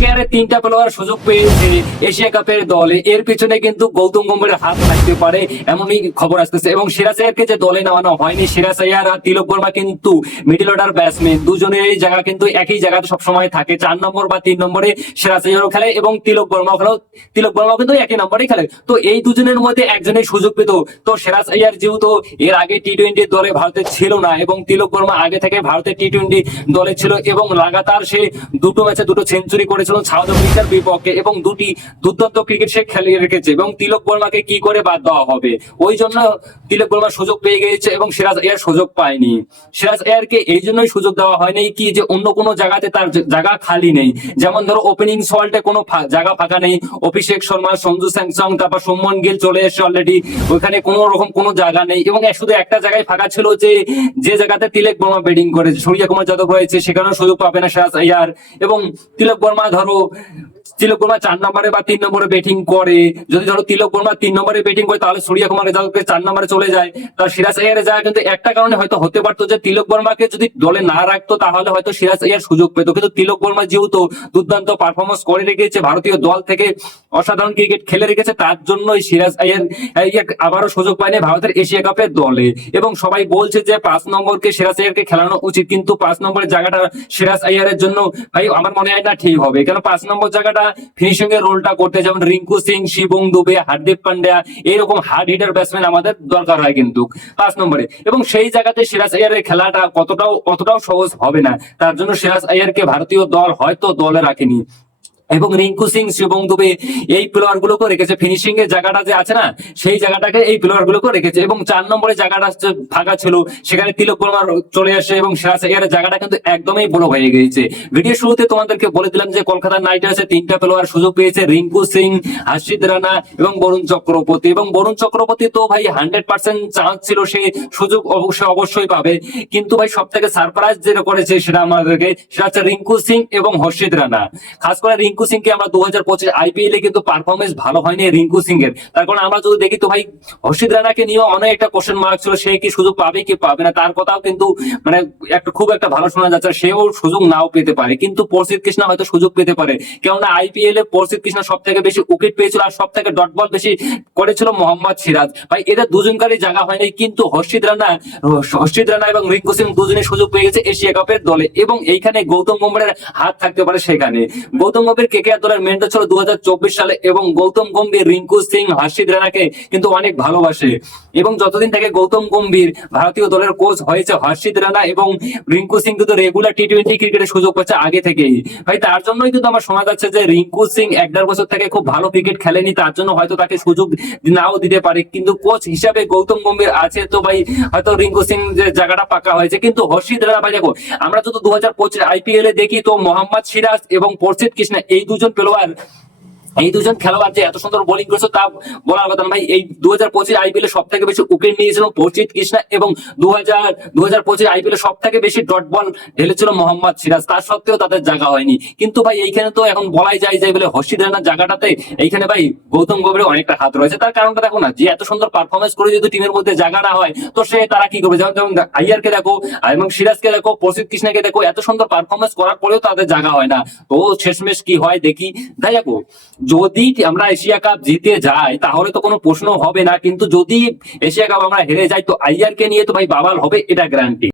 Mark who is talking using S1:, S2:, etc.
S1: KKR তিনটা player সুযোগ পেয়েছে এশিয়া কাপের দলে। এর পিছনে কিন্তু গৌতম গম্ভীরের হাত থাকতে পারে এমনই খবর আসতেছে। এবং সিরাজ আয়ারকে যে দলে নেওয়ানো হয়নি সিরাজ আয়ার আর তিলক বর্মা কিন্তু মিডল অর্ডার ব্যাটসম্যান দুজনের এই জায়গা কিন্তু একই জায়গাতে সবসময় থাকে। চার নম্বর বা তিন নম্বরে সিরাজ আয়ারও খেলে এবং তিলক বর্মাও খেলে তিলক বর্মা কিন্তু একই নম্বরে খেলে। তো এই দুজনের মধ্যে একজনের সুযোগ পেত। তো সিরাজ আয়ার যেহেতু এর আগে টি টোয়েন্টি দলে ভারতের ছিল না এবং তিলক বর্মা আগে থেকে ভারতের টি টোয়েন্টি দলে ছিল এবং লাগাতার সে দুটো ম্যাচে দুটো সেঞ্চুরি করেছিল সাউথ আফ্রিকার বিপক্ষে এবং দুটি দুর্দান্ত ক্রিকেট সে খেলিয়ে রেখেছে। এবং তিলক বর্মাকে কি করে বাদ দেওয়া হবে? ওই জন্য তিলক বর্মা সুযোগ পেয়ে গিয়েছে এবং সিরাজ এয়ার সুযোগ পায়নি। সিরাজ এয়ারকে এই জন্যই সুযোগ দেওয়া হয়নি কি যে অন্য কোনো জায়গাতে তার জায়গা খালি নেই। যেমন ধরো ওপেনিং সল্টে কোনো জায়গা ফাঁকা নেই। অভিষেক শর্মা, সঞ্জু স্যামসং, তারপর সুমন গিল চলে এসেছে অলরেডি ওইখানে কোনো রকম কোনো জায়গা নেই এবং শুধু একটা জায়গায় ফাঁকা ছিল যে যে জায়গাতে তিলক বর্মা ব্যাটিং করেছে। সূর্য কুমার যাদব রয়েছে, সেখানেও সুযোগ পাবে না সিরাজ আয়ার এবং তিলক বর্মা ধরো, তিলক বর্মা চার নম্বরে বা তিন নম্বরে ব্যাটিং করে। যদি ধরো তিলক বর্মা তিন নম্বরে ব্যাটিং করে, তাহলে সূর্য কুমার যাদবকে চার নম্বরে চলে যায়। তার সিরাজ আয়ারের জায়গা কিন্তু একটা কারণে হয়তো হতে পারতো যে, তিলক বর্মাকে যদি দলে না রাখতো, তাহলে হয়তো সিরাজ আয়ার সুযোগ পেতো। কিন্তু তিলক বর্মা যেহেতু দুর্দান্ত পারফরমেন্স করে রেখেছে, ভারতীয় দল থেকে অসাধারণ ক্রিকেট খেলে রেখেছে, তার জন্যই সিরাজ আয়ার আয়ার আবারও সুযোগ পায়নি ভারতের এশিয়া কাপের দলে। এবং সবাই বলছে যে, পাঁচ নম্বরকে সিরাজ আয়ারকে খেলানো উচিত। কিন্তু পাঁচ নম্বরের জায়গাটা সিরাজ আয়ারের জন্য, ভাই, আমার মনে হয় না ঠিক হবে। কেন পাঁচ নম্বর জায়গাটা? ফিনিশিং এর রোলটা করতে যেমন রিঙ্কু সিং, শিবং দুবে হার্দিক পান্ডিয়া, এরকম হার্ড হিটার ব্যাটসম্যান আমাদের দরকার হয় কিন্তু পাঁচ নম্বরে। এবং সেই জায়গাতে সিরাজ আয়ারের খেলাটা কতটাও অতটাও সহজ হবে না। তার জন্য সিরাজ আয়ারকে ভারতীয় দল হয়তো দলে রাখেনি। এবং রিঙ্কু সিং শিবং দুবে এই প্লেয়ার গুলোকে রেখেছে। ফিনিশিং এর জায়গাটা যে আছে না, সেই জায়গাটাকে এই প্লেয়ার গুলোকে রেখেছে। এবং চার নম্বরে জায়গাটা ফাঁকা ছিল। সেখানে তিলক বর্মা চলে আসে এবং সিরাজ এর জায়গাটা কিন্তু একদমই বড় হয়ে গিয়েছে। ভিডিও শুরুতে তোমাদেরকে বলে দিলাম যে কলকাতা নাইট রাইডার্সে তিনটা প্লেয়ার সুযোগ পেয়েছে। রিঙ্কু সিং হাসিদ রানা এবং বরুণ চক্রবর্তী। এবং বরুণ চক্রবর্তী তো ভাই হান্ড্রেড পার্সেন্ট চান্স ছিল সে সুযোগ অবশ্যই অবশ্যই পাবে। কিন্তু ভাই সব থেকে সারপ্রাইজ যেটা করেছে সেটা আমাদেরকে, সেটা হচ্ছে রিঙ্কু সিং এবং হর্ষিত রানা। খাস করে রিঙ্কু সিং কে আমরা দু হাজার পঁচিশ আইপিএল এ কিন্তু পারফরমেন্স ভালো হয়নি রিঙ্কু সিং এর তার কারণ আমরা যদি দেখি তো ভাই হর্ষিত রানাকে নিয়ে অনেক একটা কোশ্চেন মার্ক ছিল, সে কি সুযোগ পাবে কি পাবে না, তার কথাও কিন্তু মানে একটা খুব একটা ভালো শোনা যাচ্ছে, সেও সুযোগ নাও পেতে পারে। কিন্তু পরশিদ কৃষ্ণা হয়তো সুযোগ পেতে পারে। কেননা আইপিএল এ পরশিদ কৃষ্ণা সব থেকে বেশি উইকেট পেয়েছিল আর সব থেকে ডট বল বেশি করেছিল মোহাম্মদ সিরাজ। ভাই, এদের দুজনকারই জায়গা হয়নি, কিন্তু হর্ষিত রানা হর্ষিত রানা এবং রিঙ্কু সিং দুজনে সুযোগ পেয়ে গেছে এশিয়া কাপের দলে। এবং এইখানে গৌতম গম্ভীরের হাত থাকতে পারে সেখানে। গৌতম গম্ভীর দলের মেন্টর ছিল দু হাজার চব্বিশ সালে এবং গৌতম গম্ভীর, রিঙ্কু সিং হর্ষিত রানাকে কিন্তু অনেক ভালোবাসে। এবং যতদিন থেকে গৌতম গম্ভীর ভারতীয় দলের কোচ হয়েছে হর্ষিত রানা এবং রিঙ্কু সিং কিন্তু রেগুলার টি টোয়েন্টি ক্রিকেটের সুযোগ পাচ্ছে আগে থেকেই। ভাই, তার জন্যই কিন্তু আমার শোনা যাচ্ছে যে রিঙ্কু সিং এক দেড় বছর থেকে খুব ভালো ক্রিকেট খেলেনি, তার জন্য হয়তো তাকে সুযোগ নাও দিতে পারে। কিন্তু কোচ হিসাবে গৌতম গম্ভীর আছে তো ভাই, হয়তো রিঙ্কু সিং যে জায়গাটা পাকা হয়েছে। কিন্তু হর্ষিত রানা, ভাই, দেখো, আমরা যদি দু হাজার পঁচিশ আইপিএল এ দেখি তো মোহাম্মদ সিরাজ এবং পরশিদ কৃষ্ণা এই দুজন প্লেয়ার এই দুজন খেলোয়াড় যে এত সুন্দর বোলিং করেছে তা বলার কথা ভাই, এই দু হাজার পঁচিশ আইপিএল এ সব থেকে বেশি উইকেট নিয়েছিল পরিচিত কৃষ্ণা এবং দু হাজার দু হাজার পঁচিশ আইপিএল সব থেকে বেশি ডট বল ঢেলেছিল মোহাম্মদ সিরাজ। তার সত্ত্বেও তাদের জায়গা হয়নি। কিন্তু ভাই, এইখানে তো এখন বলাই যায় যে, বলে হর্ষিদ রানার জায়গাটাতে এইখানে ভাই গৌতম গভীরের অনেকটা হাত রয়েছে। তার কারণটা দেখো না, যে এত সুন্দর পারফরমেন্স করে যদি টিমের মধ্যে জায়গা না হয়, তো সে তারা কি করবে? যেমন যেমন আইয়ারকে দেখো, এবং সিরাজকে দেখো প্রসিদ কৃষ্ণাকে দেখো, এত সুন্দর পারফরমেন্স করার পরেও তাদের জায়গা হয় না। তো শেষমেশ কি হয় দেখি। তাই দেখো যদি আমরা এশিয়া কাপ জিতে যাই, তাহলে তো কোনো প্রশ্ন হবে না। কিন্তু যদি এশিয়া কাপ আমরা হেরে যাই, তো আইয়ারকে নিয়ে তো ভাই বাবাল হবে, এটা গ্যারান্টি